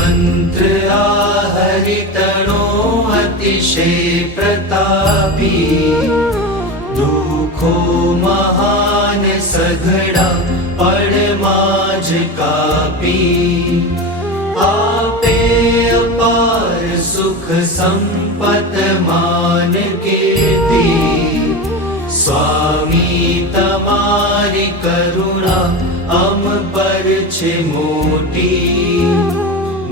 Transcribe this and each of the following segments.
મંત્ર આ હરિતણો અતિશય પ્રતાપી, દુઃખો મહાન સઘળા પળમાં જ કાપી, આપે અપાર સુખ સંપત માન કીર્તિ, સ્વામી તમારી કરુણા અમ પર છે મોટી,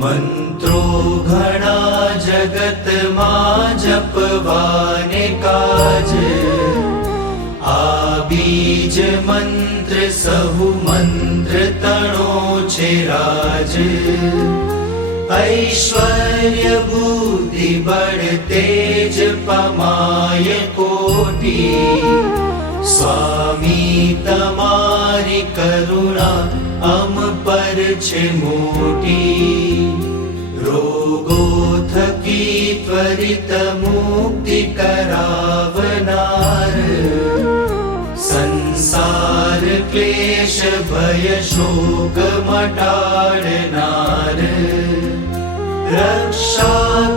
મંત્રો ઘણા જગતમાં જપવાને કાજ, આ બીજ મંત્ર સહુ મંત્ર તણો છે રાજ, ऐश्वर्य बुद्धि बल तेज पमाय कोटि, स्वामी तमारी करुणा अम पर छे मोटी, रोगो थकी त्वरित मुक्ति करावनार, संसार क्लेश भय शोक मटाड़नार, रक्षा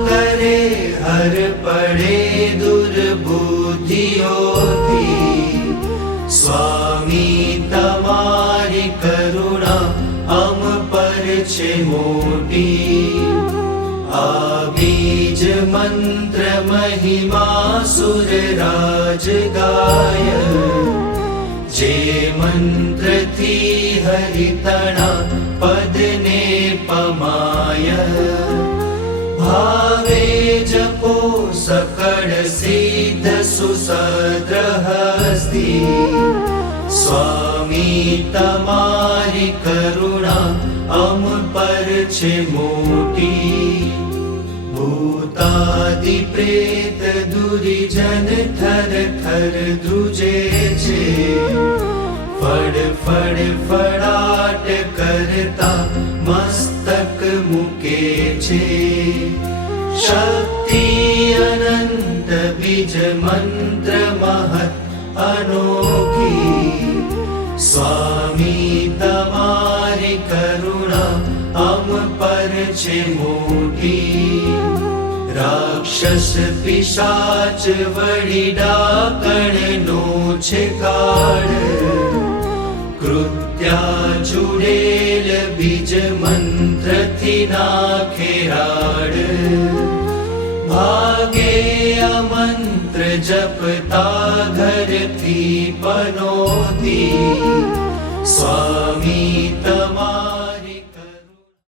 करे हर पड़े दुर्बुद्धियोथी, स्वामी तमारी करुणा अम पर छे मोटी, आ बीज मंत्र महिमा सुर राज गाय, जे मंत्र थी हरितणा पद ने पमाय, भावे जपो सकल सिद्ध सुसद्र हस्ती, स्वामी तमारी करुणा अम पर छे मोटी, भूतादि प्रेत दुरिजन थर थर ध्रुजे छे, फड़ फड़ फड़ाट करता मस्तक मुके छे, शक्ति अनंत बीज मंत्र महत् अनोखी, स्वामी तमारी करुणा अम पर छे मोटी, राक्षस पिशाच वडी डाकणनो छे काळ, कृत्या जुड़ेल बीज मंत्र थी नाखे राड, भागे अमंत्र जपता घर थी पनोती, स्वामी तमा